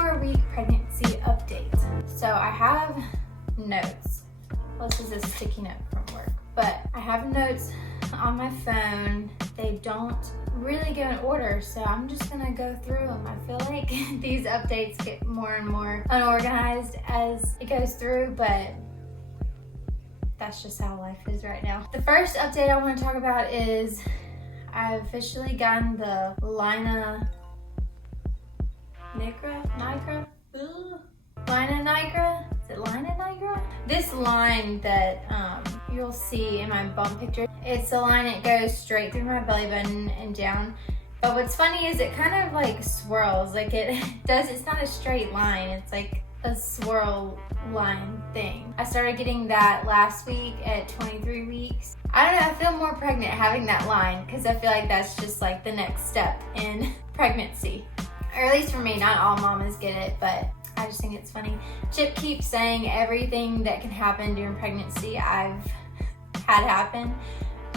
4-week pregnancy update. So I have notes. Well, this is a sticky note from work, but I have notes on my phone. They don't really go in order, so I'm just gonna go through them. I feel like these updates get more and more unorganized as it goes through, but that's just how life is right now. The first update I want to talk about is I've officially gotten the Lina Nigra? Is it Lina Nigra? This line that you'll see in my bum picture, it's a line that goes straight through my belly button and down. But what's funny is it kind of like swirls, like it's not a straight line, it's like a swirl line thing. I started getting that last week at 23 weeks. I don't know, I feel more pregnant having that line because I feel like that's just like the next step in pregnancy. Or at least for me, not all mamas get it, but I just think it's funny. Chip keeps saying everything that can happen during pregnancy I've had happen.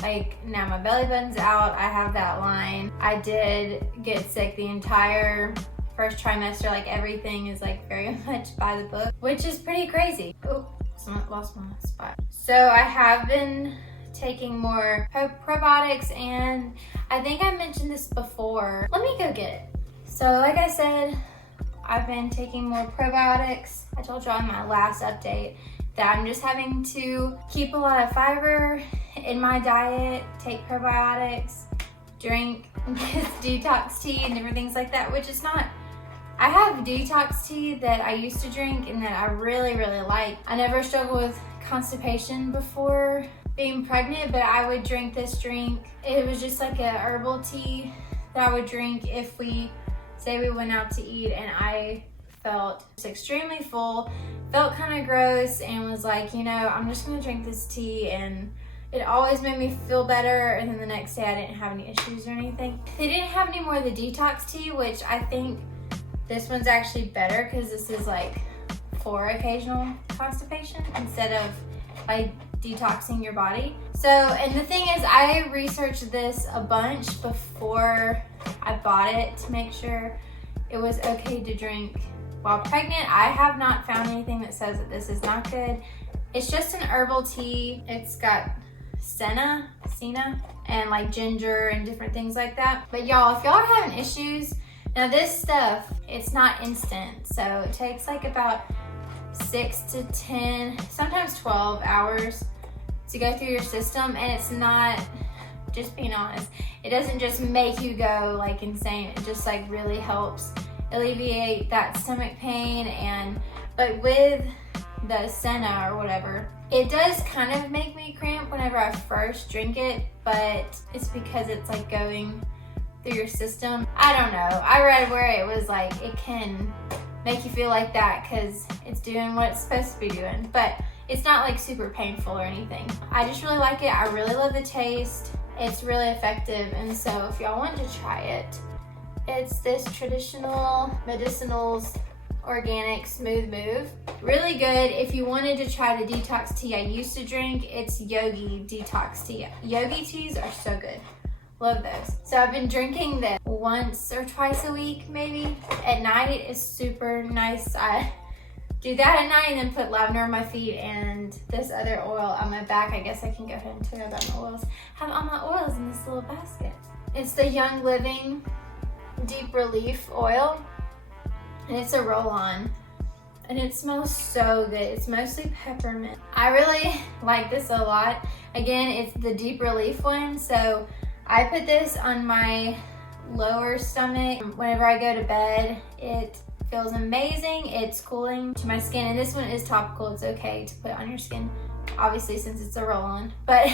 Like now my belly button's out, I have that line. I did get sick the entire first trimester, like everything is like very much by the book, which is pretty crazy. Oh, lost my spot. So I have been taking more probiotics, and I think I mentioned this before. Let me go get it. So like I said, I've been taking more probiotics. I told you on my last update that I'm just having to keep a lot of fiber in my diet, take probiotics, drink detox tea and different things like that, which is not, I have detox tea that I used to drink and that I really, really like. I never struggled with constipation before being pregnant, but I would drink this drink. It was just like a herbal tea that I would drink if we went out to eat and I felt extremely full, felt kind of gross, and was like, you know, I'm just gonna drink this tea, and it always made me feel better, and then the next day I didn't have any issues or anything. They didn't have any more of the detox tea, which I think this one's actually better because this is like for occasional constipation instead of like detoxing your body. So, and the thing is, I researched this a bunch before I bought it to make sure it was okay to drink while pregnant. I have not found anything that says that this is not good. It's just an herbal tea. It's got senna, and like ginger and different things like that. But y'all, if y'all are having issues, now this stuff, it's not instant. So it takes like about 6 to 10, sometimes 12 hours to go through your system, and it's not, just being honest, it doesn't just make you go like insane. It just like really helps alleviate that stomach pain. And but with the senna or whatever, it does kind of make me cramp whenever I first drink it, but it's because it's like going through your system. I don't know, I read where it was like it can make you feel like that because it's doing what it's supposed to be doing, but it's not like super painful or anything. I just really like it. I really love the taste. It's really effective, and so if y'all want to try it, it's this traditional medicinals organic smooth move. Really good. If you wanted to try the detox tea I used to drink, it's yogi detox tea. Yogi teas are so good. Love those. So I've been drinking this once or twice a week, maybe. At night, it's super nice. I do that at night and then put lavender on my feet and this other oil on my back. I guess I can go ahead and tell you about my oils. I have all my oils in this little basket. It's the Young Living Deep Relief Oil, and it's a roll-on, and it smells so good. It's mostly peppermint. I really like this a lot. Again, it's the Deep Relief one, so I put this on my lower stomach. Whenever I go to bed, it feels amazing. It's cooling to my skin, and this one is topical. It's okay to put on your skin, obviously, since it's a roll-on, but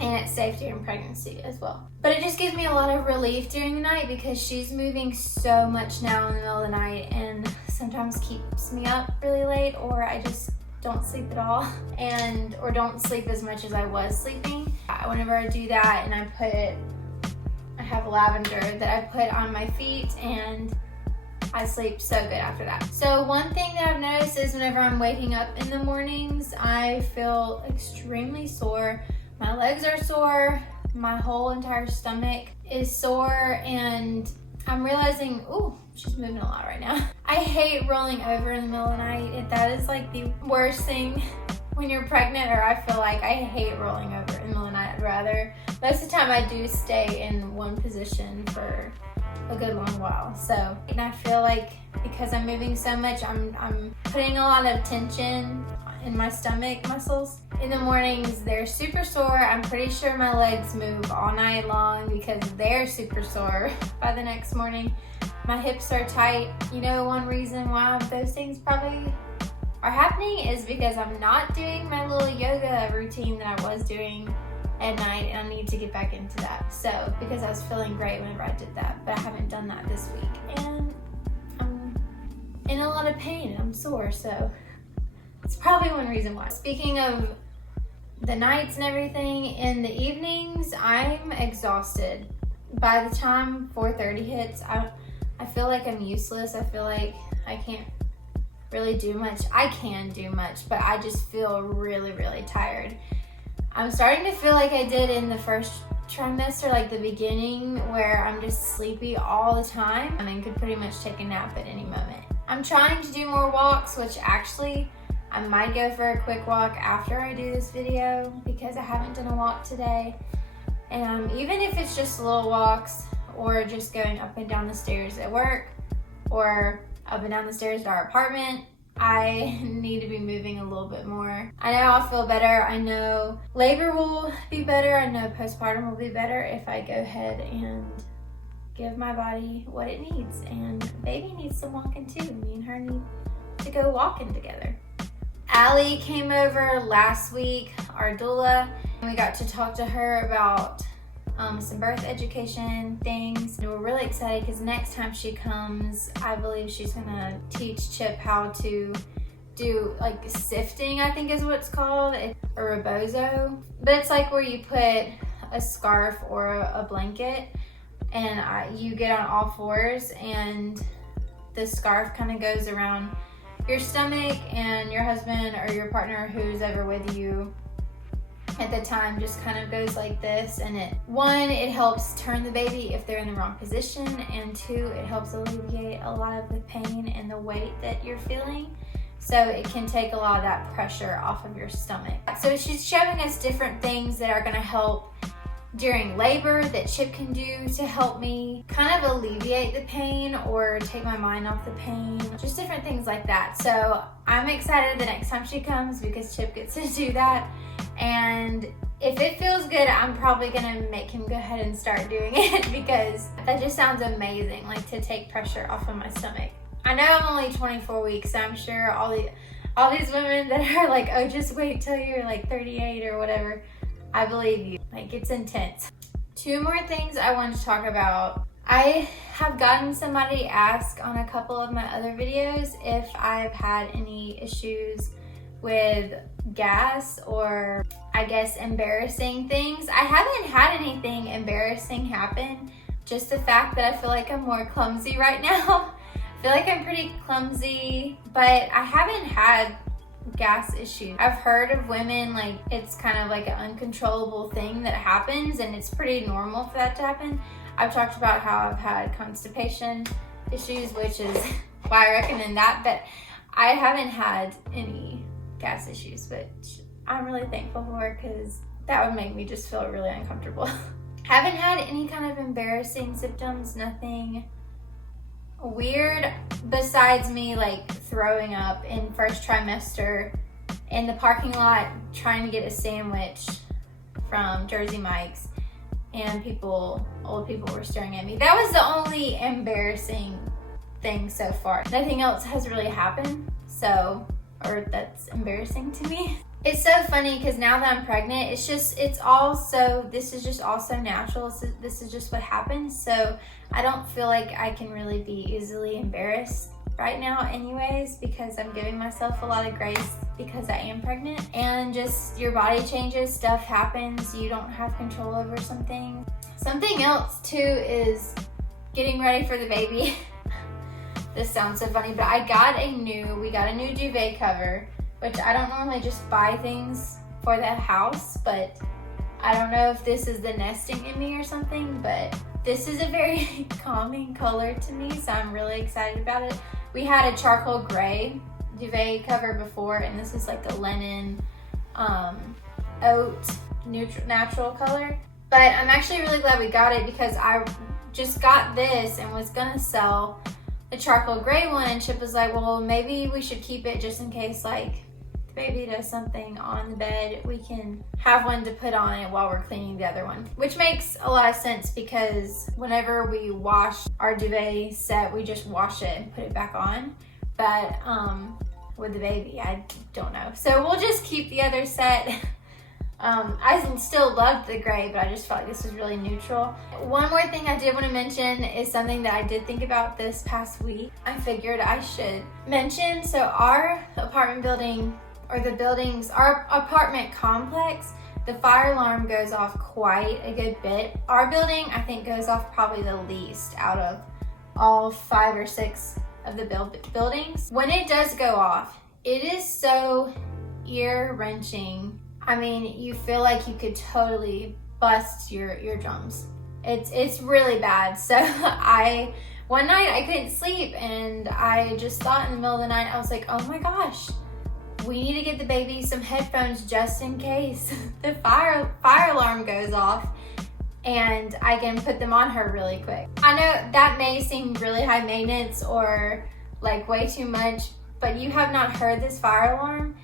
and it's safe during pregnancy as well. But it just gives me a lot of relief during the night because she's moving so much now in the middle of the night, and sometimes keeps me up really late, or I just don't sleep at all, or don't sleep as much as I was sleeping. Whenever I do that, and I have lavender that I put on my feet, and I sleep so good after that. So one thing that I've noticed is whenever I'm waking up in the mornings, I feel extremely sore. My legs are sore, my whole entire stomach is sore, and I'm realizing, ooh, She's moving a lot right now. I hate rolling over in the middle of the night. That is like the worst thing when you're pregnant, or I feel like I hate rolling over in the middle of the night. I'd rather, most of the time I do stay in one position for a good long while. So, and I feel like because I'm moving so much, I'm putting a lot of tension in my stomach muscles. In the mornings, they're super sore. I'm pretty sure my legs move all night long because they're super sore by the next morning. My hips are tight. You know, one reason why those things probably are happening is because I'm not doing my little yoga routine that I was doing at night, and I need to get back into that. So, because I was feeling great whenever I did that, but I haven't done that this week, and I'm in a lot of pain. I'm sore, so it's probably one reason why. Speaking of the nights and everything, in the evenings, I'm exhausted. By the time 4:30 hits, I feel like I'm useless. I feel like I can't really do much. I can do much, but I just feel really, really tired. I'm starting to feel like I did in the first trimester, like the beginning, where I'm just sleepy all the time. I mean, could pretty much take a nap at any moment. I'm trying to do more walks, which actually I might go for a quick walk after I do this video because I haven't done a walk today. And even if it's just little walks or just going up and down the stairs at work or up and down the stairs at our apartment, I need to be moving a little bit more. I know I'll feel better. I know labor will be better. I know postpartum will be better if I go ahead and give my body what it needs. And baby needs some walking too. Me and her need to go walking together. Allie came over last week, our doula, and we got to talk to her about some birth education things. And we're really excited because next time she comes, I believe she's gonna teach Chip how to do like sifting, I think is what it's called, a rebozo. But it's like where you put a scarf or a blanket and you get on all fours and the scarf kind of goes around your stomach, and your husband or your partner who's ever with you at the time just kind of goes like this. And it helps turn the baby if they're in the wrong position, and two, it helps alleviate a lot of the pain and the weight that you're feeling. So it can take a lot of that pressure off of your stomach. So she's showing us different things that are gonna help during labor that Chip can do to help me kind of alleviate the pain or take my mind off the pain, just different things like that. So I'm excited the next time she comes because Chip gets to do that. And if it feels good, I'm probably gonna make him go ahead and start doing it because that just sounds amazing, like to take pressure off of my stomach. I know I'm only 24 weeks, so I'm sure all these women that are like, oh, just wait till you're like 38 or whatever, I believe you. Like, it's intense. Two more things I wanted to talk about. I have gotten somebody ask on a couple of my other videos if I've had any issues with gas or I guess embarrassing things. I haven't had anything embarrassing happen. Just the fact that I feel like I'm more clumsy right now. I feel like I'm pretty clumsy, but I haven't had gas issues. I've heard of women, like it's kind of like an uncontrollable thing that happens and it's pretty normal for that to happen. I've talked about how I've had constipation issues, which is why I recommend that, but I haven't had any gas issues, which I'm really thankful for because that would make me just feel really uncomfortable. Haven't had any kind of embarrassing symptoms, nothing weird besides me like throwing up in first trimester in the parking lot trying to get a sandwich from Jersey Mike's, and old people were staring at me. That was the only embarrassing thing so far. Nothing else has really happened, or that's embarrassing to me. It's so funny because now that I'm pregnant, this is just all so natural. This is just what happens. So I don't feel like I can really be easily embarrassed right now anyways, because I'm giving myself a lot of grace because I am pregnant. And just your body changes, stuff happens, you don't have control over something. Something else too is getting ready for the baby. This sounds so funny, but we got a new duvet cover, which I don't normally just buy things for the house, but I don't know if this is the nesting in me or something, but This is a very calming color to me, so I'm really excited about it. We had a charcoal gray duvet cover before, and this is like a linen oat natural color. But I'm actually really glad we got it because I just got this and was gonna sell the charcoal gray one, and Chip was like, well, maybe we should keep it just in case like the baby does something on the bed. We can have one to put on it while we're cleaning the other one, which makes a lot of sense because whenever we wash our duvet set, we just wash it and put it back on. But with the baby, I don't know. So we'll just keep the other set. I still loved the gray, but I just felt like this was really neutral. One more thing I did want to mention is something that I did think about this past week. I figured I should mention. So our apartment building, or the buildings, our apartment complex, the fire alarm goes off quite a good bit. Our building, I think, goes off probably the least out of all 5 or 6 of the buildings. When it does go off, it is so ear-wrenching. I mean, you feel like you could totally bust your eardrums. It's really bad. So one night I couldn't sleep, and I just thought in the middle of the night, I was like, oh my gosh, we need to get the baby some headphones just in case the fire alarm goes off, and I can put them on her really quick. I know that may seem really high maintenance or like way too much, but you have not heard this fire alarm.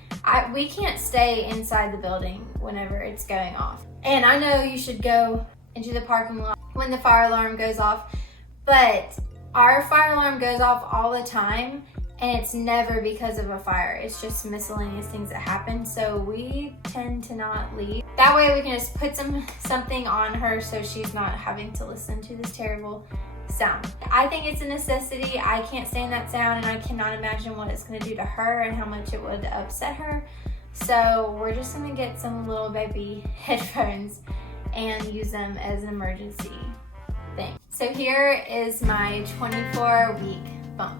We can't stay inside the building whenever it's going off. And I know you should go into the parking lot when the fire alarm goes off, but our fire alarm goes off all the time, and it's never because of a fire. It's just miscellaneous things that happen. So we tend to not leave. That way we can just put something on her so she's not having to listen to this terrible sound. I think it's a necessity. I can't stand that sound, and I cannot imagine what it's going to do to her and how much it would upset her. So we're just going to get some little baby headphones and use them as an emergency thing. So here is my 24-week bump.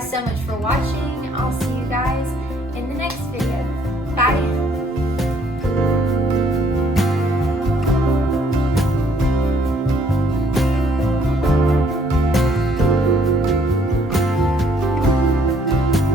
So much for watching. I'll see you guys in the next video. Bye.